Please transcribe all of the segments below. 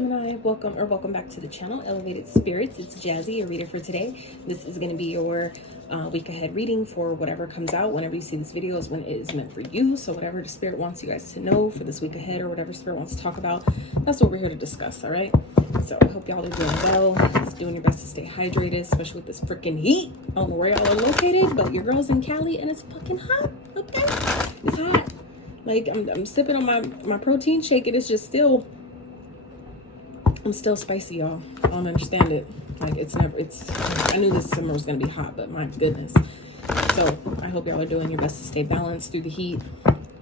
Gemini, welcome back to the channel, Elevated Spirits. It's Jazzy, your reader for today. This is going to be your week ahead reading for whatever comes out. Whenever you see this video is when it is meant for you. So whatever the Spirit wants you guys to know for this week ahead, or whatever Spirit wants to talk about, that's what we're here to discuss, all right? So I hope y'all are doing well. Just doing your best to stay hydrated, especially with this freaking heat. I don't know where y'all are located, but your girl's in Cali and it's fucking hot, okay? It's hot. Like, I'm sipping on my protein shake. It is just still... I'm still spicy, y'all. I don't understand it. Like, I knew this summer was going to be hot, but my goodness. So, I hope y'all are doing your best to stay balanced through the heat.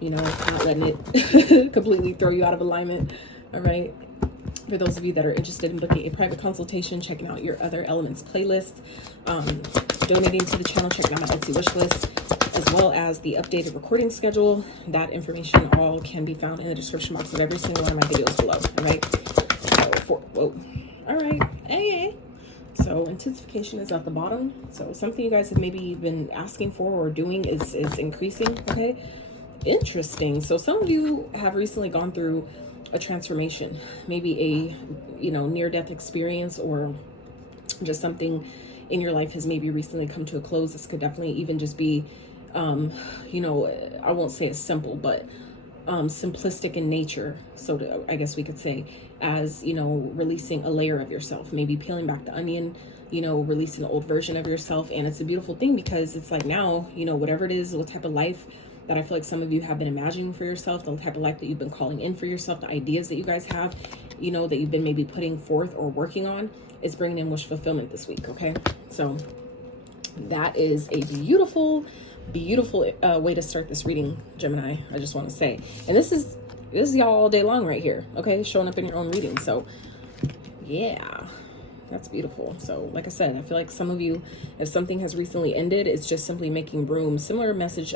You know, not letting it completely throw you out of alignment. All right. For those of you that are interested in booking a private consultation, checking out your other elements playlist, donating to the channel, checking out my Etsy wish list, as well as the updated recording schedule, that information all can be found in the description box of every single one of my videos below. All right. Whoa. All right. Hey. So intensification is at the bottom. So something you guys have maybe been asking for or doing is increasing. Okay. Interesting. So some of you have recently gone through a transformation, maybe a, near-death experience, or just something in your life has maybe recently come to a close. This could definitely even just be, I won't say it's simple, but simplistic in nature. So I guess we could say as, releasing a layer of yourself, maybe peeling back the onion, releasing an old version of yourself. And it's a beautiful thing because it's like now, whatever it is, what type of life that I feel like some of you have been imagining for yourself, the type of life that you've been calling in for yourself, the ideas that you guys have, that you've been maybe putting forth or working on, is bringing in wish fulfillment this week. Okay. So that is a beautiful way to start this reading, Gemini. I just want to say, and this is y'all all day long right here. Okay. Showing up in your own reading. So yeah, that's beautiful. So like I said, I feel like some of you, if something has recently ended, it's just simply making room. Similar message,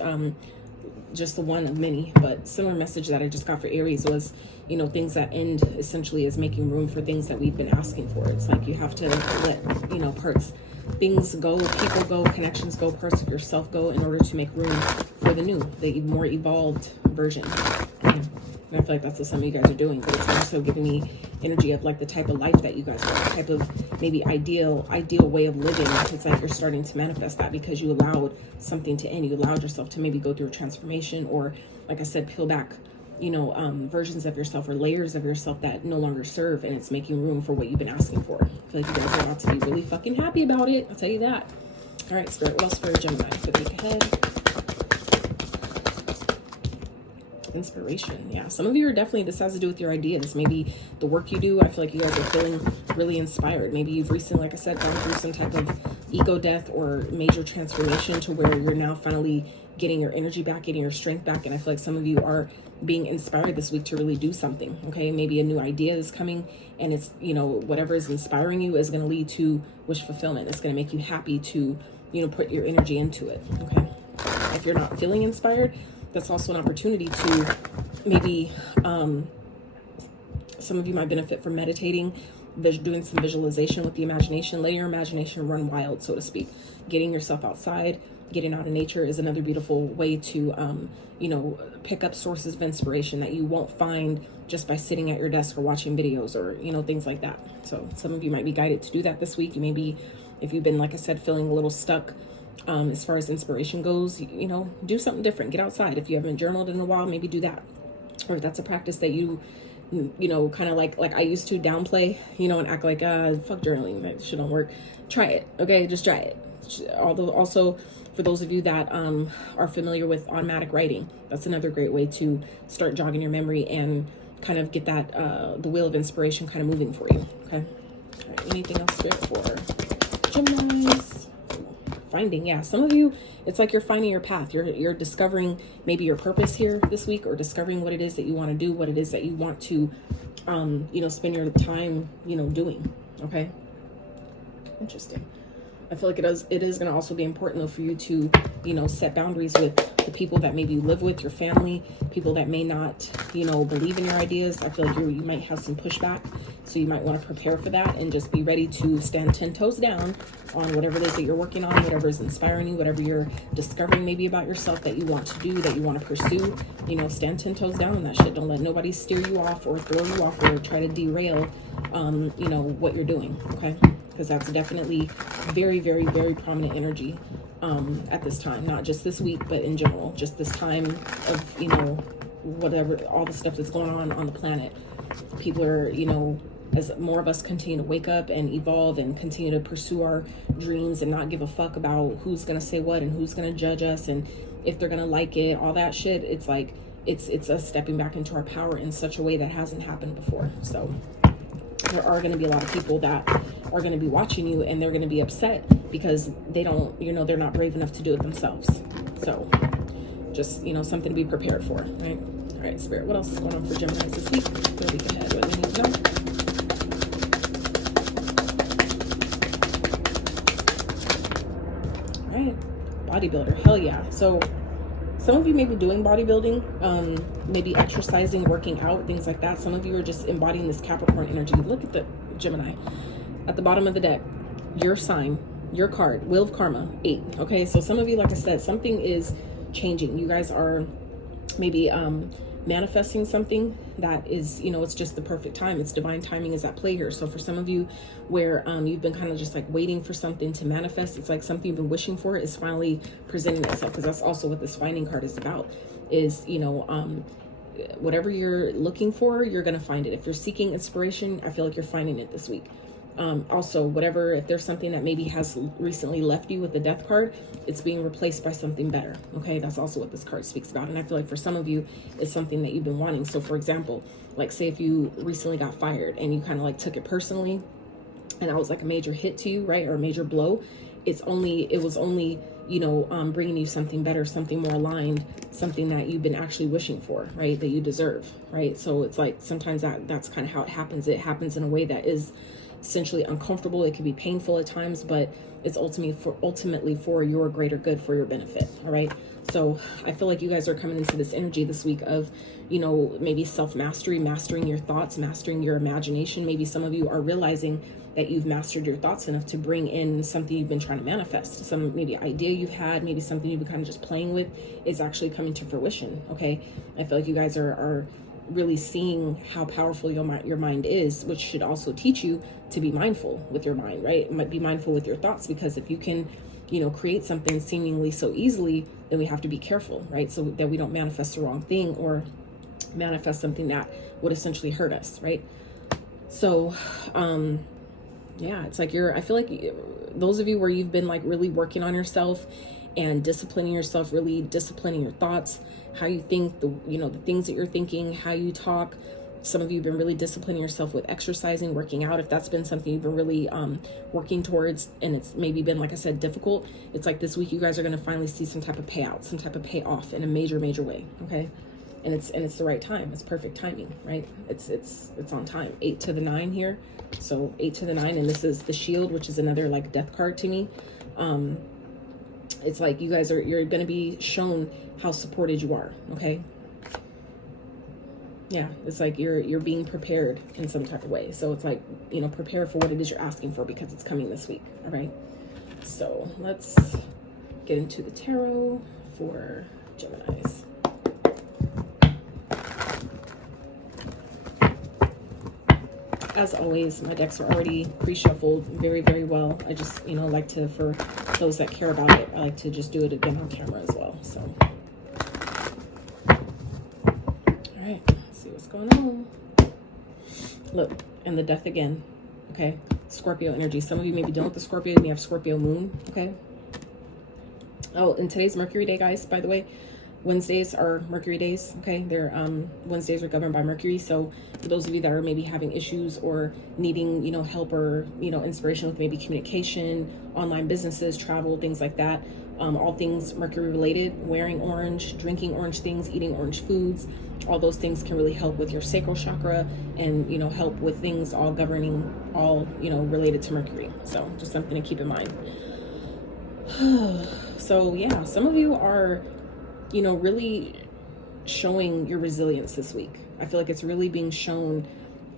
just the one of many, but similar message that I just got for Aries was, things that end essentially is making room for things that we've been asking for. It's like you have to let, things go, people go, connections go, parts of yourself go in order to make room for the new, the more evolved version. And I feel like that's what some of you guys are doing, but it's also giving me energy of like the type of life that you guys want, the type of maybe ideal way of living. It's like you're starting to manifest that because you allowed something to end. You allowed yourself to maybe go through a transformation, or like I said, peel back, versions of yourself or layers of yourself that no longer serve, and it's making room for what you've been asking for. I feel like you guys are about to be really fucking happy about it. I'll tell you that. All right, Spirit, what else for Gemini for the week ahead? Inspiration. Yeah, some of you are definitely, this has to do with your ideas, maybe the work you do. I feel like you guys are feeling really inspired. Maybe you've recently, like I said, gone through some type of ego death or major transformation to where you're now finally getting your energy back, getting your strength back. And I feel like some of you are being inspired this week to really do something. Okay, maybe a new idea is coming, and it's, whatever is inspiring you is going to lead to wish fulfillment. It's going to make you happy to, put your energy into it. Okay, if you're not feeling inspired, that's also an opportunity to maybe, some of you might benefit from meditating, doing some visualization with the imagination. Letting your imagination run wild, so to speak. Getting yourself outside, getting out in nature is another beautiful way to, pick up sources of inspiration that you won't find just by sitting at your desk or watching videos or, things like that. So some of you might be guided to do that this week. You may be, if you've been, like I said, feeling a little stuck, as far as inspiration goes, do something different. Get outside. If you haven't journaled in a while, maybe do that. Or if that's a practice that you kind of like I used to downplay, and act like, fuck journaling, like shit don't work. Try it. Okay. Just try it. Although also for those of you that, are familiar with automatic writing, that's another great way to start jogging your memory and kind of get that, the wheel of inspiration kind of moving for you. Okay. All right, anything else there for Geminis? Finding, yeah, some of you, it's like you're finding your path. You're discovering maybe your purpose here this week, or discovering what it is that you want to do, what it is that you want to, spend your time, doing. Okay. Interesting. I feel like it is going to also be important though for you to, set boundaries with the people that maybe you live with, your family, people that may not, you know, believe in your ideas. I feel like you might have some pushback. So you might want to prepare for that and just be ready to stand 10 toes down on whatever it is that you're working on, whatever is inspiring you, whatever you're discovering maybe about yourself that you want to do, that you want to pursue. You know, stand 10 toes down on that shit. Don't let nobody steer you off or throw you off or try to derail, you know, what you're doing, okay? Because that's definitely very, very, very prominent energy at this time. Not just this week, but in general. Just this time of, you know, whatever, all the stuff that's going on the planet. People are, you know, as more of us continue to wake up and evolve and continue to pursue our dreams and not give a fuck about who's going to say what and who's going to judge us and if they're going to like it, all that shit, it's like, it's us stepping back into our power in such a way that hasn't happened before. So there are going to be a lot of people that are going to be watching you and they're going to be upset because they don't, you know, they're not brave enough to do it themselves. So just, you know, something to be prepared for, right? All right, Spirit, what else is going on for Gemini this week? For a week ahead, what do we need to know? All right, bodybuilder, hell yeah. So some of you may be doing bodybuilding, maybe exercising, working out, things like that. Some of you are just embodying this Capricorn energy. Look at the Gemini at the bottom of the deck. Your sign, your card, Wheel of Karma, 8. Okay, so some of you, like I said, something is changing. You guys are maybe manifesting something that is, you know, it's just the perfect time. It's divine timing is at play here. So for some of you where you've been kind of just like waiting for something to manifest, it's like something you've been wishing for is finally presenting itself, because that's also what this finding card is about, is, you know, whatever you're looking for, you're going to find it. If you're seeking inspiration, I feel like you're finding it this week. Also, whatever, if there's something that maybe has recently left you with the death card, it's being replaced by something better. Okay, that's also what this card speaks about. And I feel like for some of you, it's something that you've been wanting. So for example, like say if you recently got fired and you kind of like took it personally and that was like a major hit to you, right? Or a major blow. It was only, you know, bringing you something better, something more aligned, something that you've been actually wishing for, right? That you deserve, right? So it's like, sometimes that's kind of how it happens. It happens in a way that is essentially uncomfortable. It can be painful at times, but it's ultimately for your greater good, for your benefit. All right. So I feel like you guys are coming into this energy this week of, you know, maybe self-mastery, mastering your thoughts, mastering your imagination. Maybe some of you are realizing that you've mastered your thoughts enough to bring in something you've been trying to manifest. Some maybe idea you've had, maybe something you've been kind of just playing with is actually coming to fruition. Okay. I feel like you guys are really seeing how powerful your mind is, which should also teach you to be mindful with your mind, right? Might be mindful with your thoughts, because if you can, you know, create something seemingly so easily, then we have to be careful, right? So that we don't manifest the wrong thing or manifest something that would essentially hurt us, right? So, yeah, it's like I feel like those of you where you've been like really working on yourself and disciplining yourself, really disciplining your thoughts, how you think, the things that you're thinking, how you talk. Some of you have been really disciplining yourself with exercising, working out. If that's been something you've been really working towards, and it's maybe been, like I said, difficult, it's like this week you guys are going to finally see some type of payout, some type of payoff in a major way. Okay. And it's the right time. It's perfect timing, right? It's on time. 8 to the 9 here. So 8 to the 9, and this is the Shield, which is another like death card to me. It's like you're going to be shown how supported you are. Okay. Yeah, it's like you're being prepared in some type of way. So it's like, you know, prepare for what it is you're asking for, because it's coming this week. All right. So let's get into the tarot for Geminis. As always, my decks are already pre-shuffled very, very well. I just, you know, like to, for those that care about it, I like to just do it again on camera as well. So, all right, let's see what's going on. Look, and the death again. Okay, Scorpio energy. Some of you may be dealing with the Scorpio. You may have Scorpio moon. Okay. Oh, and today's Mercury day, guys, by the way. Wednesdays are Mercury days. Okay, they're Wednesdays are governed by Mercury. So for those of you that are maybe having issues or needing, you know, help or, you know, inspiration with maybe communication, online businesses, travel, things like that, all things Mercury related, wearing orange, drinking orange things, eating orange foods, all those things can really help with your sacral chakra and, you know, help with things all governing, all, you know, related to Mercury. So just something to keep in mind. So yeah, some of you are really showing your resilience this week. I feel like it's really being shown,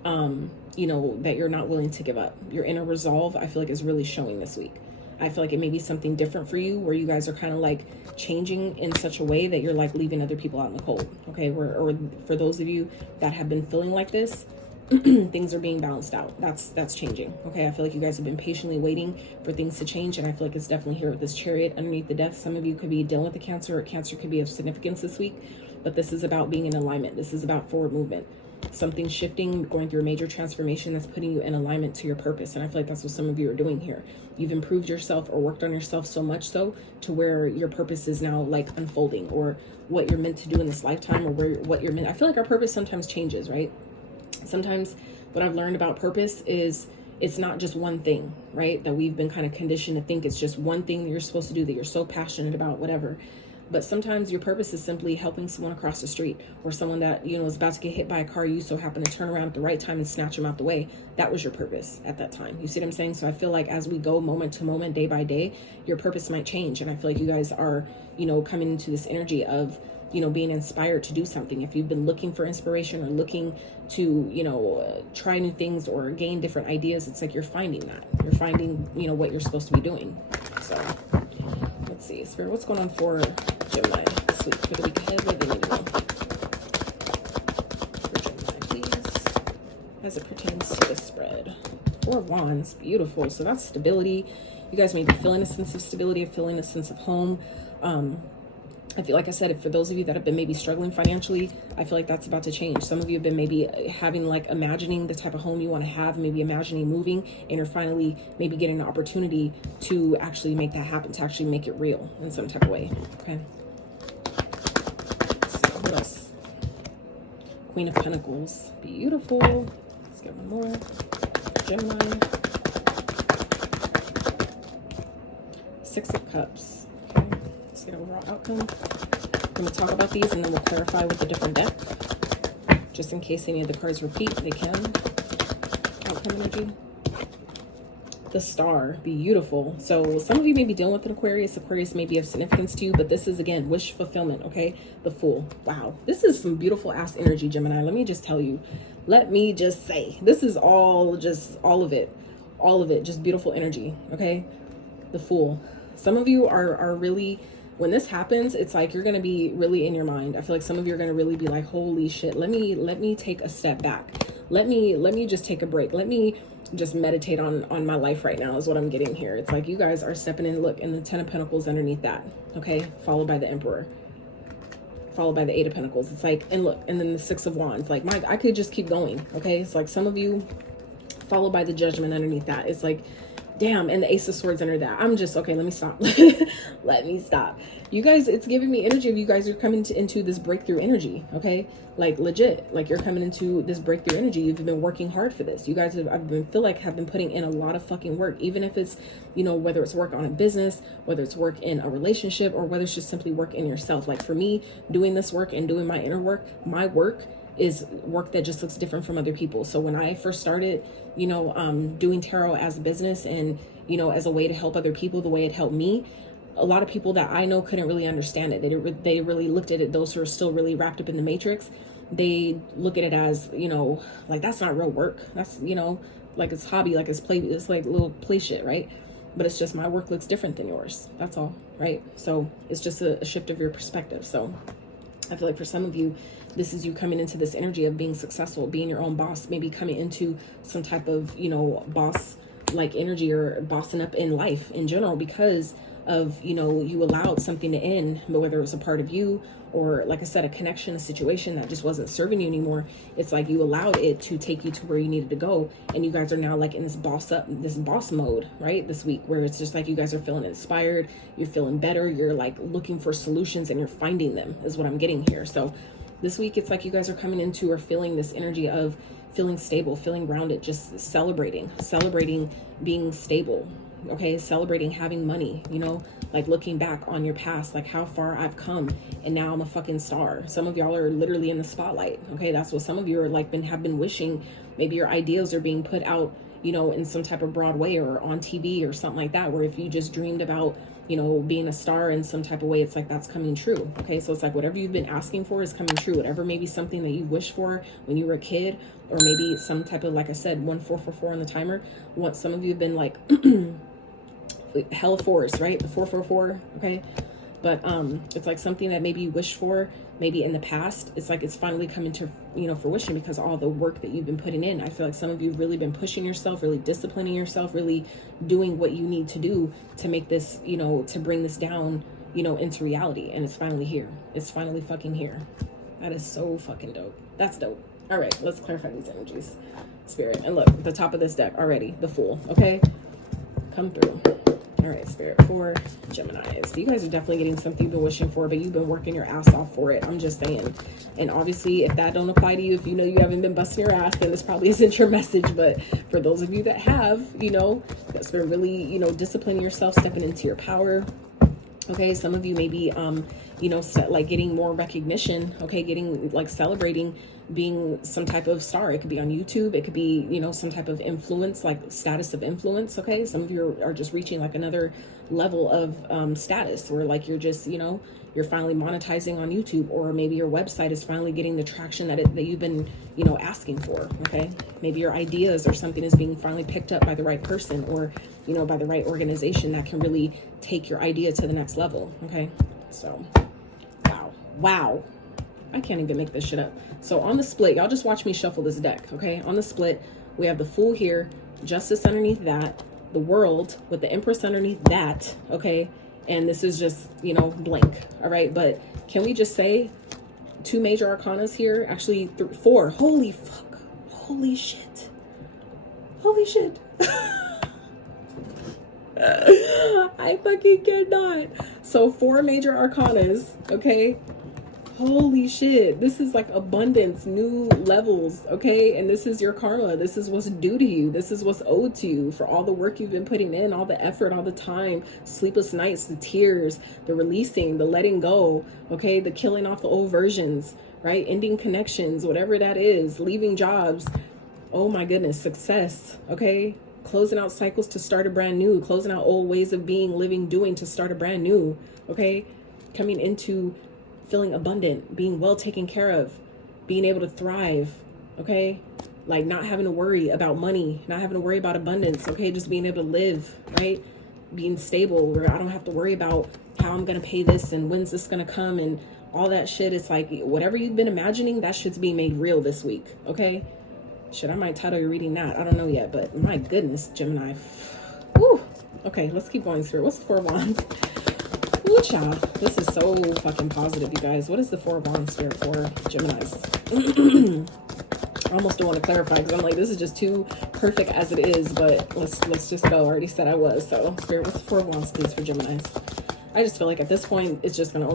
that you're not willing to give up. Your inner resolve, I feel like, is really showing this week. I feel like it may be something different for you, where you guys are kind of like changing in such a way that you're like leaving other people out in the cold. Okay. Or for those of you that have been feeling like this, things are being balanced out. That's changing. Okay. I feel like you guys have been patiently waiting for things to change. And I feel like it's definitely here with this Chariot underneath the Death. Some of you could be dealing with the Cancer, or Cancer could be of significance this week, but this is about being in alignment. This is about forward movement. Something shifting, going through a major transformation that's putting you in alignment to your purpose. And I feel like that's what some of you are doing here. You've improved yourself or worked on yourself so much so to where your purpose is now like unfolding, or what you're meant to do in this lifetime, or what you're meant. I feel like our purpose sometimes changes, right? Sometimes what I've learned about purpose is it's not just one thing, right? That we've been kind of conditioned to think it's just one thing that you're supposed to do, that you're so passionate about, whatever. But sometimes your purpose is simply helping someone across the street, or someone that, is about to get hit by a car. You so happen to turn around at the right time and snatch them out the way. That was your purpose at that time. You see what I'm saying? So I feel like as we go moment to moment, day by day, your purpose might change. And I feel like you guys are, coming into this energy of, being inspired to do something. If you've been looking for inspiration, or looking to, try new things or gain different ideas, it's like you're finding that. You're finding, what you're supposed to be doing. So let's see, Spirit, what's going on for Gemini this week, for the week ahead? What do they need to know for Gemini, please, as it pertains to the spread? 4 of Wands, beautiful. So that's stability. You guys may be feeling a sense of stability, feeling a sense of home. I feel like I said, for those of you that have been maybe struggling financially, I feel like that's about to change. Some of you have been maybe having, like, imagining the type of home you want to have, maybe imagining moving, and you're finally maybe getting the opportunity to actually make that happen, to actually make it real in some type of way. Okay. So what else? Queen of Pentacles, beautiful. Let's get one more. Gemini. 6 of Cups. Let's get overall outcome. I'm going to talk about these, and then we'll clarify with a different deck, just in case any of the cards repeat. They can. Outcome energy. The Star, beautiful. So some of you may be dealing with an Aquarius. Aquarius may be of significance to you, but this is, again, wish fulfillment. Okay, the Fool. Wow, this is some beautiful ass energy, Gemini. Let me just tell you. Let me just say, this is all of it, just beautiful energy. Okay, the Fool. Some of you are really, when this happens, it's like you're going to be really in your mind. I feel like some of you are going to really be like, holy shit, let me take a step back. Let me just take a break. Let me just meditate on my life right now, is what I'm getting here. It's like you guys are stepping in. Look, and the 10 of Pentacles underneath that. Okay. Followed by the Emperor. Followed by the 8 of Pentacles. It's like, and look, and then the 6 of Wands. Like, I could just keep going. Okay. It's like some of you, followed by the Judgment underneath that. It's like, damn, and the Ace of Swords under that. I'm just, okay, let me stop. Let me stop. You guys, it's giving me energy of you guys are coming into this breakthrough energy, okay? Like, legit, like you're coming into this breakthrough energy. You've been working hard for this. You guys have been putting in a lot of fucking work, even if it's, whether it's work on a business, whether it's work in a relationship, or whether it's just simply work in yourself. Like for me, doing this work and doing my inner work, my work is work that just looks different from other people. So when I first started, doing tarot as a business and, as a way to help other people, the way it helped me, a lot of people that I know couldn't really understand it. They really looked at it, those who are still really wrapped up in the matrix, they look at it as, like that's not real work. That's, like it's hobby, like it's like little play shit, right? But it's just my work looks different than yours. That's all, right? So it's just a shift of your perspective. So I feel like for some of you, this is you coming into this energy of being successful, being your own boss, maybe coming into some type of, boss like energy, or bossing up in life in general, because of, you allowed something to end, but whether it was a part of you or, like I said, a connection, a situation that just wasn't serving you anymore. It's like you allowed it to take you to where you needed to go. And you guys are now like in this boss mode, right? This week, where it's just like you guys are feeling inspired, you're feeling better, you're like looking for solutions and you're finding them, is what I'm getting here. So this week, it's like you guys are coming into or feeling this energy of feeling stable, feeling grounded, just celebrating being stable. Okay, celebrating having money, like looking back on your past, like how far I've come, and now I'm a fucking star. Some of y'all are literally in the spotlight. Okay, that's what some of you are like have been wishing. Maybe your ideas are being put out you know, in some type of broad way or on TV or something like that, where if you just dreamed about, you know, being a star in some type of way, it's like that's coming true. Okay, so it's like whatever you've been asking for is coming true. Whatever, maybe something that you wished for when you were a kid, or maybe some type of, like I said, 1444 on the timer. What some of you have been like hell force, right? The 444. Okay, but it's like something that maybe you wished for maybe in the past. It's like it's finally coming to, you know, fruition because all the work that you've been putting in. I feel like some of you have really been pushing yourself, really disciplining yourself, really doing what you need to do to make this, you know, to bring this down, you know, into reality. And it's finally here. It's finally fucking here. That is so fucking dope. That's dope. All right, let's clarify these energies, Spirit. And look, the top of this deck already, the Fool. Okay, come through. All right, Spirit, for Geminis. You guys are definitely getting something you've been wishing for, but you've been working your ass off for it. I'm just saying. And obviously, if that don't apply to you, if you know you haven't been busting your ass, then this probably isn't your message. But for those of you that have, you know, that's been really, you know, disciplining yourself, stepping into your power. Okay, some of you may be, you know, like getting more recognition. Okay, getting like celebrating being some type of star. It could be on YouTube. It could be, you know, some type of influence, like status of influence. Okay, some of you are just reaching like another level of status where like you're just, you know, you're finally monetizing on YouTube, or maybe your website is finally getting the traction that you've been, you know, asking for. Okay, maybe your ideas or something is being finally picked up by the right person, or, you know, by the right organization that can really take your idea to the next level. Okay, so wow, I can't even make this shit up. So on the split, y'all just watch me shuffle this deck. Okay, on the split, we have the Fool here, Justice underneath that, the World with the Empress underneath that. Okay, and this is just, you know, blank. All right, but can we just say 2 major arcanas here? Actually, 4. Holy fuck. Holy shit. Holy shit. I fucking cannot. So 4 major arcanas. Okay, holy shit, this is like abundance, new levels. Okay, and this is your karma. This is what's due to you. This is what's owed to you for all the work you've been putting in, all the effort, all the time, sleepless nights, the tears, the releasing, the letting go. Okay, the killing off the old versions, right? Ending connections, whatever that is, leaving jobs. Oh my goodness, success. Okay, closing out cycles to start a brand new, closing out old ways of being, living, doing to start a brand new. Okay, coming into feeling abundant, being well taken care of, being able to thrive. Okay, like not having to worry about money, not having to worry about abundance. Okay, just being able to live, right? Being stable, where I don't have to worry about how I'm gonna pay this and when's this gonna come and all that shit. It's like whatever you've been imagining, that shit's being made real this week. Okay, shit, I might title your reading that. I don't know yet, but my goodness, Gemini. Woo. Okay, let's keep going through. What's the 4 of Wands? Ooh, child. This is so fucking positive, you guys. What is the 4 of Wands, Spirit, for Geminis? I almost don't want to clarify because I'm like, this is just too perfect as it is, but let's just go. I already said I was. So, Spirit, what's the 4 of Wands, please, for Geminis? I just feel like at this point, it's just going to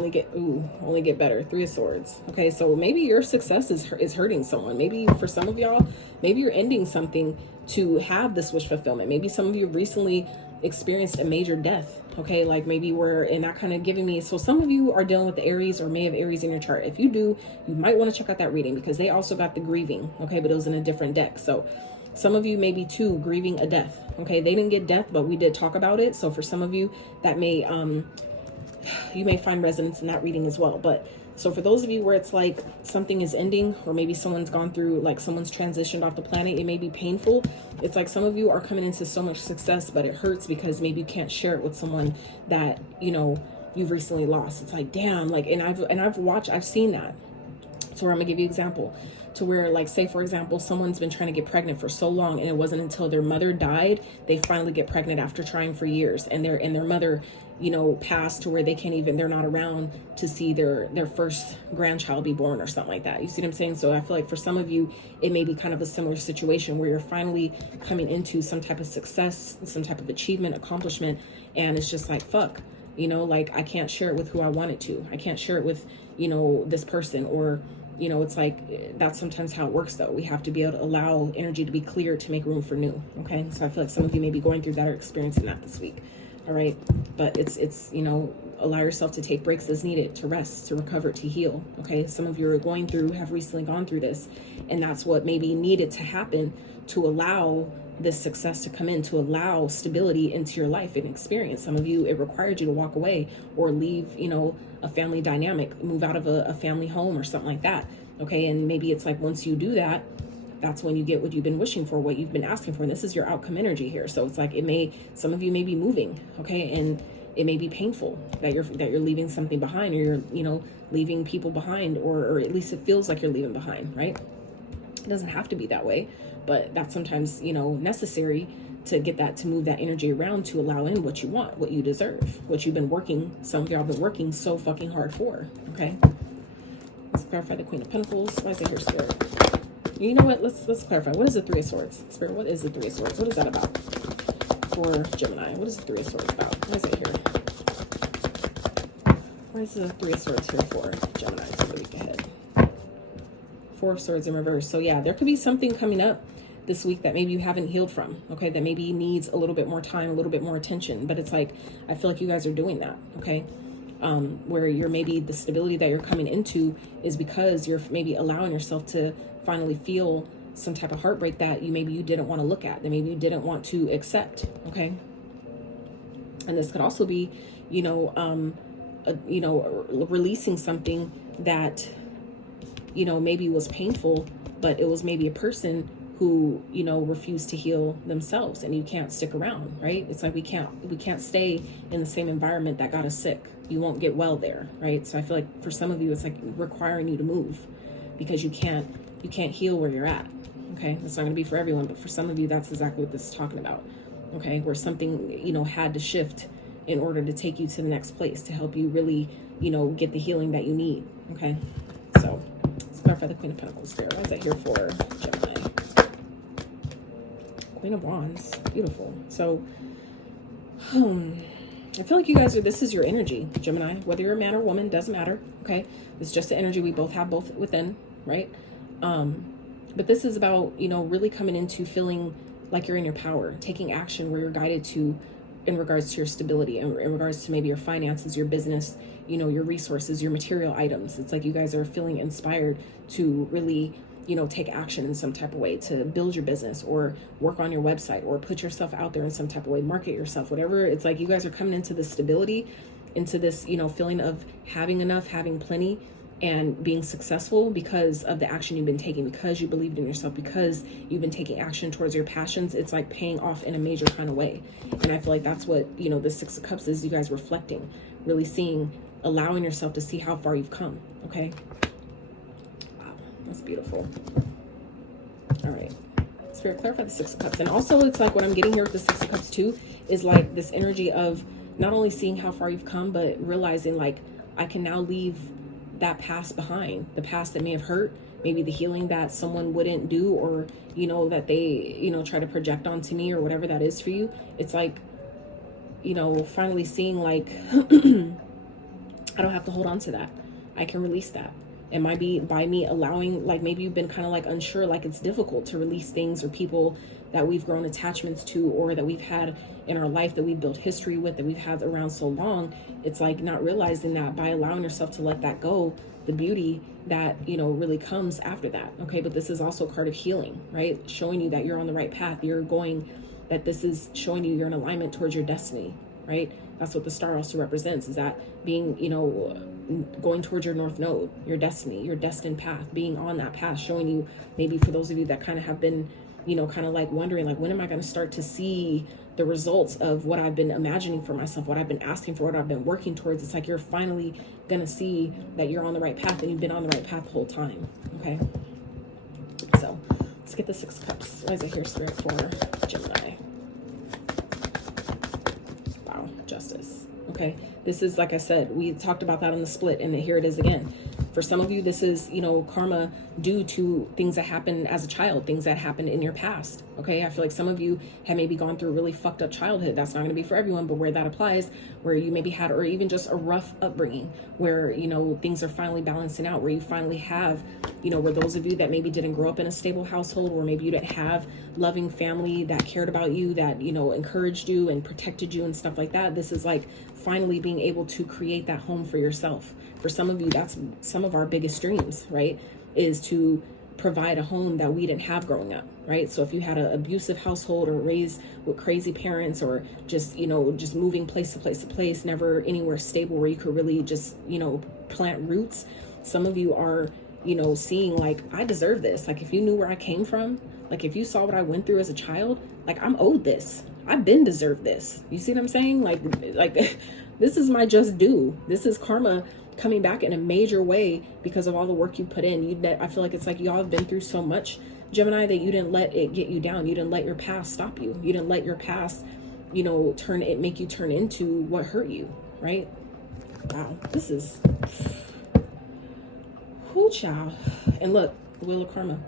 only get better. 3 of Swords. Okay, so maybe your success is hurting someone. Maybe for some of y'all, maybe you're ending something to have this wish fulfillment. Maybe some of you recently experienced a major death. Okay, like maybe we're in that kind of giving me. So some of you are dealing with the Aries or may have Aries in your chart. If you do, you might want to check out that reading because they also got the grieving. Okay, but it was in a different deck. So some of you may be too grieving a death. Okay, they didn't get death, but we did talk about it. So for some of you, that may you may find resonance in that reading as well. But so for those of you where it's like something is ending, or maybe someone's gone through, like someone's transitioned off the planet, it may be painful. It's like some of you are coming into so much success, but it hurts because maybe you can't share it with someone that, you know, you've recently lost. It's like, damn, like, and I've seen that. So where I'm gonna give you an example to where, like, say for example, someone's been trying to get pregnant for so long, and it wasn't until their mother died they finally get pregnant after trying for years, and their mother, you know, passed to where they're not around to see their first grandchild be born or something like that. You see what I'm saying? So I feel like for some of you, it may be kind of a similar situation where you're finally coming into some type of success, some type of achievement, accomplishment, and it's just like, fuck, you know, like I can't share it with who I wanted to. I can't share it with, you know, this person, or, you know, it's like, that's sometimes how it works though. We have to be able to allow energy to be clear to make room for new. Okay. So I feel like some of you may be going through that or experiencing that this week. All right. But it's, you know, allow yourself to take breaks as needed, to rest, to recover, to heal. Okay. Some of you have recently gone through this, and that's what maybe needed to happen to allow this success to come in, to allow stability into your life and experience. Some of you, it required you to walk away or leave, you know, a family dynamic, move out of a family home or something like that. Okay. And maybe it's like, once you do that, that's when you get what you've been wishing for, what you've been asking for. And this is your outcome energy here. So it's like, some of you may be moving. Okay. And it may be painful that you're leaving something behind, or you're, you know, leaving people behind, or at least it feels like you're leaving behind, right? It doesn't have to be that way, but that's sometimes, you know, necessary to get that, to move that energy around, to allow in what you want, what you deserve, what you've been working, some of y'all been working so fucking hard for. Okay. Let's clarify the Queen of Pentacles. Why is it here, Spirit? You know what? Let's clarify. What is the Three of Swords? Spirit, what is the Three of Swords? What is that about for Gemini? What is the Three of Swords about? Why is it here? Why is the Three of Swords here for Gemini for the week ahead? Four of Swords in reverse. So yeah, there could be something coming up this week that maybe you haven't healed from, okay, that maybe needs a little bit more time, a little bit more attention. But it's like, I feel like you guys are doing that, okay? Where you're, maybe the stability that you're coming into is because you're maybe allowing yourself to finally feel some type of heartbreak that you didn't want to look at, that maybe you didn't want to accept, okay? And this could also be, you know, releasing something that, you know, maybe was painful, but it was maybe a person who, you know, refused to heal themselves, and you can't stick around, right? It's like we can't stay in the same environment that got us sick. You won't get well there, right? So I feel like for some of you, it's like requiring you to move, because you can't heal where you're at. Okay, that's not going to be for everyone, but for some of you, that's exactly what this is talking about. Okay, where something, you know, had to shift in order to take you to the next place, to help you really, you know, get the healing that you need. Okay, so let's clarify the Queen of Pentacles here. Why is that here for Gemini? Queen of Wands, beautiful. So, I feel like you guys this is your energy, Gemini, whether you're a man or woman, doesn't matter. Okay, it's just the energy we both have both within, right? But this is about, you know, really coming into feeling like you're in your power, taking action where you're guided to, in regards to your stability, in regards to maybe your finances, your business, you know, your resources, your material items. It's like you guys are feeling inspired to really, you know, take action in some type of way, to build your business or work on your website or put yourself out there in some type of way, market yourself, whatever. It's like you guys are coming into this stability, into this, you know, feeling of having enough, having plenty, and being successful because of the action you've been taking, because you believed in yourself, because you've been taking action towards your passions. It's like paying off in a major kind of way. And I feel like that's what, you know, the Six of Cups is, you guys reflecting, really seeing, allowing yourself to see how far you've come. Okay. Wow. That's beautiful. All right. Spirit, clarify the Six of Cups. And also it's like what I'm getting here with the Six of Cups too, is like this energy of not only seeing how far you've come, but realizing like, I can now leave that past behind, the past that may have hurt, maybe the healing that someone wouldn't do, or, you know, that they, you know, try to project onto me, or whatever that is for you. It's like, you know, finally seeing like, I don't have to hold on to that. I can release that. It might be by me allowing, like maybe you've been kind of like unsure, like it's difficult to release things or people that we've grown attachments to, or that we've had in our life, that we've built history with, that we've had around so long. It's like not realizing that by allowing yourself to let that go, the beauty that, you know, really comes after that. Okay, but this is also a card of healing, right? Showing you that you're on the right path. That this is showing you you're in alignment towards your destiny, right? That's what the star also represents, is that being, you know, going towards your north node, your destiny, your destined path, being on that path, showing you, maybe for those of you that kind of have been, you know, kind of like wondering, like, when am I going to start to see the results of what I've been imagining for myself, what I've been asking for, what I've been working towards? It's like you're finally going to see that you're on the right path, and you've been on the right path the whole time. Okay. So let's get the Six of Cups. Why is it here, Spirit, for Gemini? Wow. Justice. Okay. This is, like I said, we talked about that on the split, and here it is again. For some of you, this is, you know, karma due to things that happened as a child, things that happened in your past. Okay. I feel like some of you have maybe gone through a really fucked up childhood. That's not going to be for everyone, but where that applies, where you maybe had, or even just a rough upbringing, where, you know, things are finally balancing out, where you finally have, you know, where those of you that maybe didn't grow up in a stable household, or maybe you didn't have loving family that cared about you, that, you know, encouraged you and protected you and stuff like that. This is like finally being able to create that home for yourself. For some of you, that's some of our biggest dreams, right? Is to provide a home that we didn't have growing up, right? So if you had an abusive household or raised with crazy parents, or just, you know, just moving place to place to place, never anywhere stable where you could really just, you know, plant roots. Some of you are, you know, seeing like, I deserve this. Like if you knew where I came from, like if you saw what I went through as a child, like I'm owed this. I've been deserved this. You see what I'm saying? Like this is my just due. This is karma coming back in a major way because of all the work you put in. I feel like it's like y'all have been through so much, Gemini, that you didn't let it get you down. You didn't let your past stop you. You didn't let your past, you know, make you turn into what hurt you, right? Wow, this is, whoo, child. And look, wheel of karma.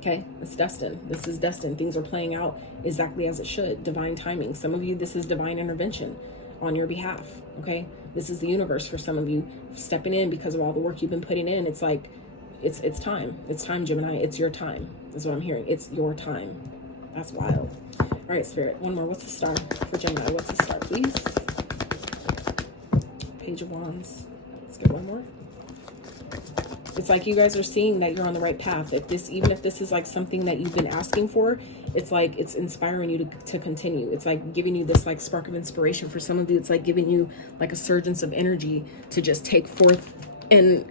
Okay, it's destined. This is destined. Things are playing out exactly as it should. Divine timing. Some of you, this is divine intervention on your behalf. Okay, this is the universe for some of you stepping in because of all the work you've been putting in. It's like, it's time. It's time, Gemini. It's your time. That's what I'm hearing. It's your time. That's wild. All right, Spirit. One more. What's the star for Gemini? What's the star, please? Page of Wands. Let's get one more. It's like you guys are seeing that you're on the right path. Even if this is like something that you've been asking for, it's like it's inspiring you to continue. It's like giving you this like spark of inspiration. For some of you, it's like giving you like a surge of energy to just take forth and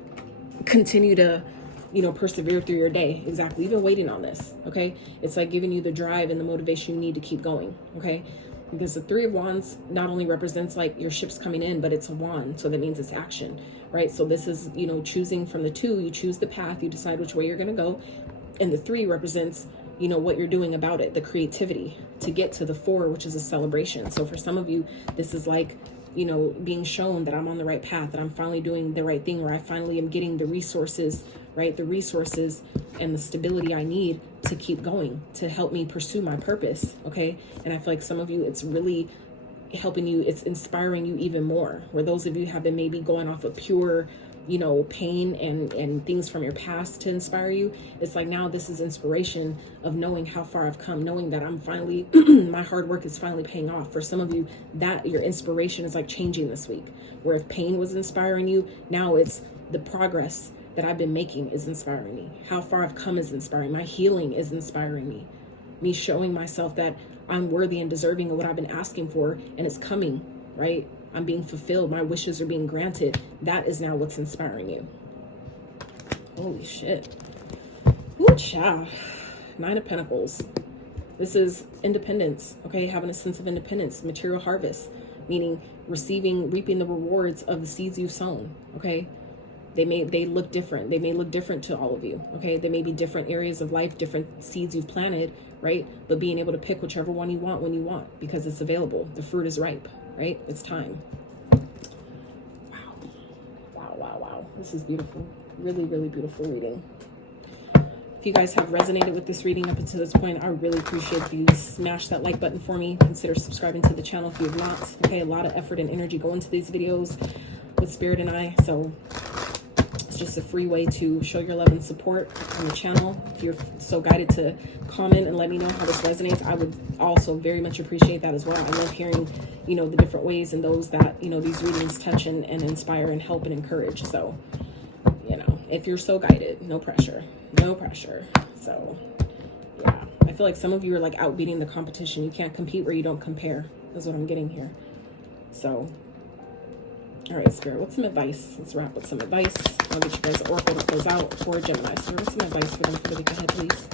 continue to, you know, persevere through your day. Exactly. You've been waiting on this. Okay. It's like giving you the drive and the motivation you need to keep going. Okay. Because the Three of Wands not only represents like your ships coming in, but it's a wand. So that means it's action, right? So this is, you know, choosing from the two. You choose the path, you decide which way you're going to go. And the three represents, you know, what you're doing about it, the creativity to get to the four, which is a celebration. So for some of you, this is like, you know, being shown that I'm on the right path, that I'm finally doing the right thing, where I finally am getting the resources, right? The resources and the stability I need to keep going, to help me pursue my purpose. Okay. And I feel like some of you, it's really helping you. It's inspiring you even more, where those of you have been maybe going off of pure, you know, pain and things from your past to inspire you. It's like now this is inspiration of knowing how far I've come, knowing that I'm finally, my hard work is finally paying off. For some of you, that your inspiration is like changing this week, where if pain was inspiring you, now it's the progress that I've been making is inspiring me. How far I've come is inspiring. My healing is inspiring me. Me showing myself that I'm worthy and deserving of what I've been asking for, and it's coming, right? I'm being fulfilled. My wishes are being granted. That is now what's inspiring you. Holy shit. Ooh, child. Nine of Pentacles. This is independence, okay? Having a sense of independence, material harvest, meaning reaping the rewards of the seeds you've sown, okay? They look different. They may look different to all of you, okay? There may be different areas of life, different seeds you've planted, right? But being able to pick whichever one you want when you want, because it's available. The fruit is ripe, right? It's time. Wow. Wow, wow, wow. This is beautiful. Really, really beautiful reading. If you guys have resonated with this reading up until this point, I really appreciate if you smash that like button for me. Consider subscribing to the channel if you have not. Okay, a lot of effort and energy go into these videos with Spirit and I, so it's just a free way to show your love and support on the channel. If you're so guided to comment and let me know how this resonates, I would also very much appreciate that as well. I love hearing, you know, the different ways and those that, you know, these readings touch and inspire and help and encourage. So, you know, if you're so guided, no pressure, no pressure. So yeah, I feel like some of you are like outbeating the competition. You can't compete where you don't compare, is what I'm getting here. So all right, Spirit, what's some advice? Let's wrap with some advice. I'll get you guys an oracle to close out for Gemini. So what's some advice for them for the week ahead, please?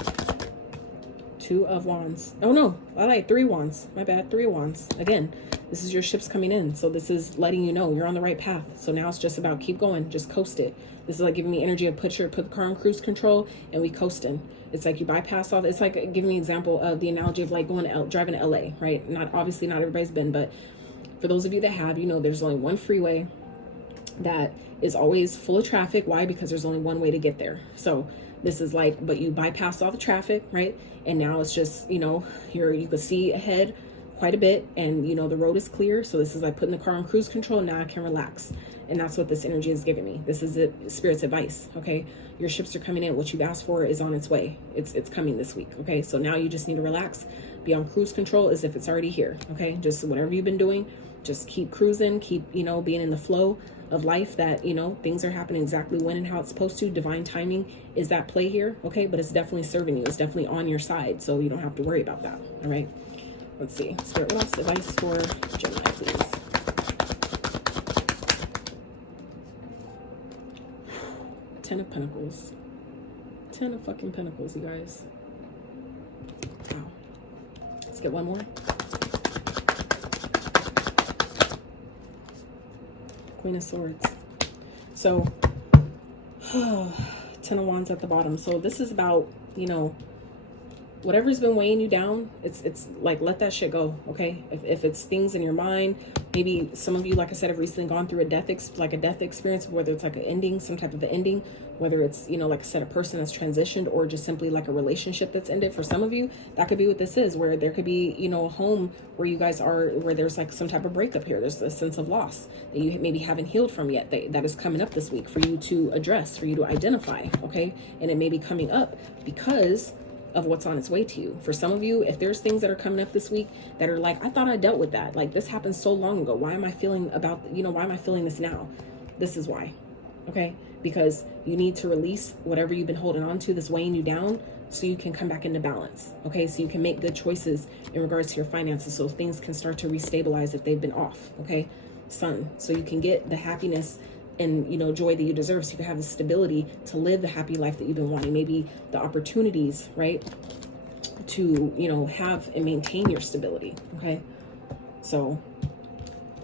Two of Wands. Oh, no. I lied. Three Wands. My bad. Three of Wands. Again, this is your ships coming in. So this is letting you know you're on the right path. So now it's just about keep going. Just coast it. This is like giving me energy of put the car on cruise control and we coasting. It's like you bypass all. It's like giving me an example of the analogy of like driving to LA, right? Obviously not everybody's been, but for those of you that have, you know, there's only one freeway that is always full of traffic. Why? Because there's only one way to get there. So this is like, but you bypass all the traffic, right? And now it's just, you know, you can see ahead quite a bit and, you know, the road is clear. So this is like putting the car on cruise control. Now I can relax. And that's what this energy is giving me. This is it, Spirit's advice. Okay. Your ships are coming in. What you've asked for is on its way. It's coming this week. Okay. So now you just need to relax, be on cruise control as if it's already here. Okay. Just whatever you've been doing, just keep cruising, keep, you know, being in the flow of life that, you know, things are happening exactly when and how it's supposed to. Divine timing is at play here, okay? But it's definitely serving you. It's definitely on your side, so you don't have to worry about that, all right? Let's see. Spirit, what else? Advice for Gemini, please. Ten of Pentacles. 10 of fucking Pentacles, you guys. Wow. Let's get one more. Queen of Swords. So, 10 of Wands at the bottom. So this is about, you know, whatever's been weighing you down, it's like, let that shit go, okay? If it's things in your mind, maybe some of you, like I said, have recently gone through a death experience, whether it's like an ending, some type of an ending, whether it's, you know, like I said, a person that's transitioned, or just simply like a relationship that's ended. For some of you, that could be what this is, where there could be, you know, a home where you guys are, where there's like some type of breakup here. There's a sense of loss that you maybe haven't healed from yet, that is coming up this week for you to address, for you to identify, okay? And it may be coming up because of what's on its way to you. For some of you, if there's things that are coming up this week that are like, I thought I dealt with that. Like, this happened so long ago. Why am I feeling about, you know, why am I feeling this now? This is why, okay? Because you need to release whatever you've been holding on to that's weighing you down, so you can come back into balance, okay? So you can make good choices in regards to your finances, so things can start to restabilize if they've been off, okay? Sun, so you can get the happiness and, you know, joy that you deserve, so you can have the stability to live the happy life that you've been wanting, maybe the opportunities, right, to, you know, have and maintain your stability, okay? So,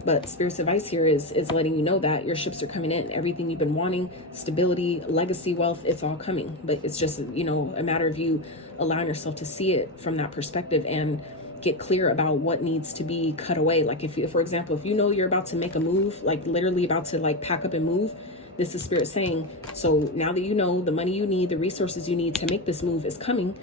but Spirit's advice here is letting you know that your ships are coming in. Everything you've been wanting, stability, legacy, wealth, it's all coming. But it's just, you know, a matter of you allowing yourself to see it from that perspective and get clear about what needs to be cut away. Like, if you, for example, if you know you're about to make a move, like literally about to like pack up and move, this is Spirit saying, so now that you know the money you need, the resources you need to make this move is coming,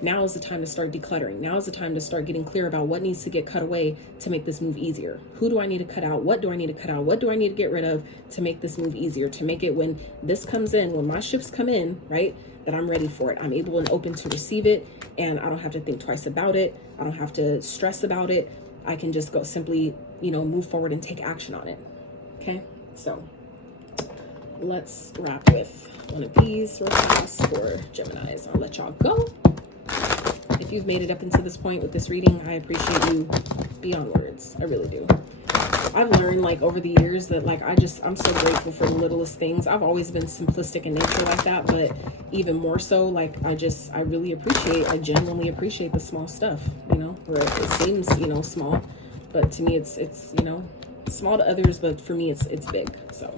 now is the time to start decluttering. Now is the time to start getting clear about what needs to get cut away to make this move easier. Who do I need to cut out? What do I need to cut out? What do I need to get rid of to make this move easier? To make it, when this comes in, when my ships come in, right, that I'm ready for it. I'm able and open to receive it, and I don't have to think twice about it. I don't have to stress about it. I can just go simply, you know, move forward and take action on it. Okay, so let's wrap with one of these real fast for Geminis. I'll let y'all go. If you've made it up into this point with this reading, I appreciate you beyond words. I really do. I've learned, like, over the years that, like, I'm so grateful for the littlest things. I've always been simplistic in nature like that, but even more so, like, I genuinely appreciate the small stuff, you know, where it seems, you know, small, but to me it's, you know, small to others, but for me it's big. So,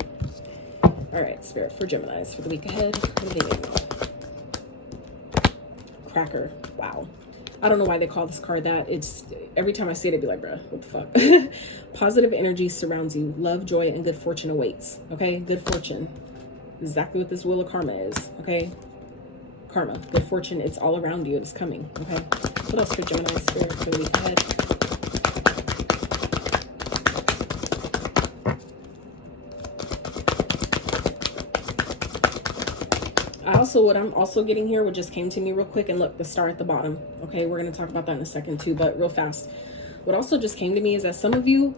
all right, Spirit, for Geminis for the week ahead, what do they need? Cracker. Wow. I don't know why they call this card that. It's, every time I see it, I'd be like, bruh, what the fuck? Positive energy surrounds you. Love, joy, and good fortune awaits. Okay? Good fortune. Exactly what this wheel of karma is. Okay? Karma. Good fortune. It's all around you. It's coming. Okay? What else for Gemini Spirit for the week ahead? What I'm also getting here, what just came to me real quick, and look, the star at the bottom. Okay, we're going to talk about that in a second too, but real fast. What also just came to me is that some of you,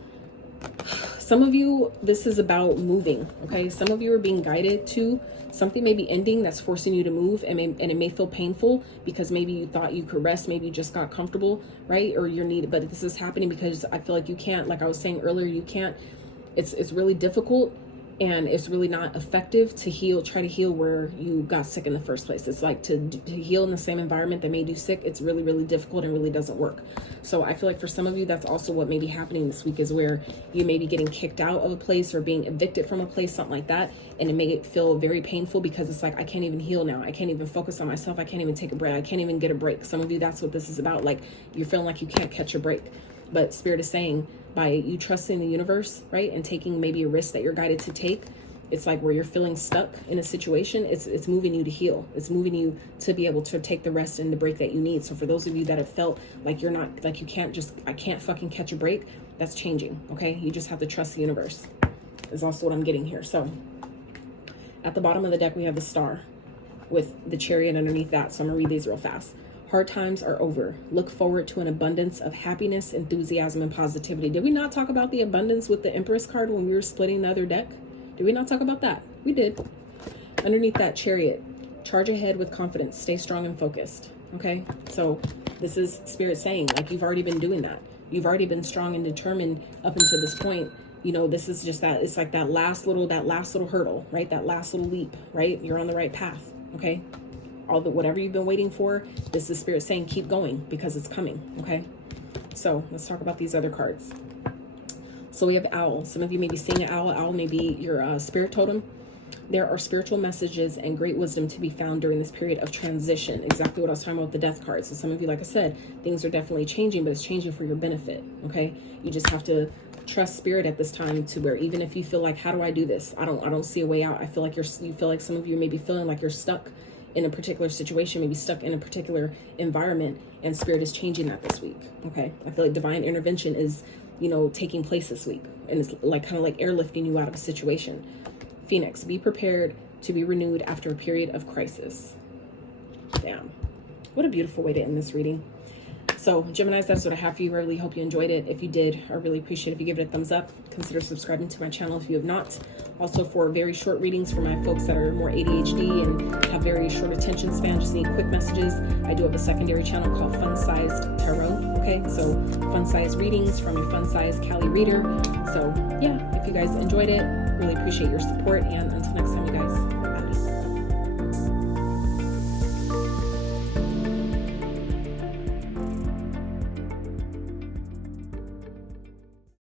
this is about moving. Okay, some of you are being guided to something maybe ending that's forcing you to move, and it may feel painful because maybe you thought you could rest, maybe you just got comfortable, right? Or you're needed, but this is happening because I feel like you can't, like I was saying earlier, you can't, it's really difficult. And it's really not effective to try to heal where you got sick in the first place. It's like to heal in the same environment that made you sick. It's really, really difficult and really doesn't work. So I feel like for some of you, that's also what may be happening this week, is where you may be getting kicked out of a place or being evicted from a place, something like that. And it may feel very painful because it's like, I can't even heal now. I can't even focus on myself. I can't even take a break. I can't even get a break. Some of you, that's what this is about. Like, you're feeling like you can't catch a break. But Spirit is saying, by you trusting the universe, right, and taking maybe a risk that you're guided to take, it's like where you're feeling stuck in a situation, it's moving you to heal. It's moving you to be able to take the rest and the break that you need. So for those of you that have felt like you're not, like you can't just, I can't fucking catch a break, that's changing, okay? You just have to trust the universe, is also what I'm getting here. So at the bottom of the deck, we have the star with the chariot underneath that. So I'm gonna read these real fast. Hard times are over. Look forward to an abundance of happiness, enthusiasm, and positivity. Did we not talk about the abundance with the Empress card when we were splitting the other deck? Did we not talk about that? We did. Underneath that, Chariot. Charge ahead with confidence. Stay strong and focused. Okay? So this is Spirit saying, like, you've already been doing that. You've already been strong and determined up until this point. You know, this is just that, it's like that last little hurdle, right? That last little leap, right? You're on the right path. Okay? Whatever you've been waiting for, this is Spirit saying, keep going because it's coming. Okay? So let's talk about these other cards. So we have Owl. Some of you may be seeing an owl. Owl may be your spirit totem. There are spiritual messages and great wisdom to be found during this period of transition. Exactly what I was talking about with the Death card. So some of you, like I said, things are definitely changing, but it's changing for your benefit. Okay? You just have to trust Spirit at this time, to where even if you feel like, how do I do this? I don't see a way out. I feel like you feel like some of you may be feeling like you're stuck in a particular situation, maybe stuck in a particular environment, and Spirit is changing that this week. Okay? I feel like divine intervention is, you know, taking place this week, and it's like kind of like airlifting you out of a situation. Phoenix, be prepared to be renewed after a period of crisis. Damn. What a beautiful way to end this reading. So, Geminis, that's what I have for you. I really hope you enjoyed it. If you did, I really appreciate it if you give it a thumbs up. Consider subscribing to my channel if you have not. Also, for very short readings for my folks that are more ADHD and have very short attention span, just need quick messages, I do have a secondary channel called Fun Sized Tarot. Okay, so fun-sized readings from a fun-sized Cali reader. So, yeah, if you guys enjoyed it, really appreciate your support. And until next time, you guys.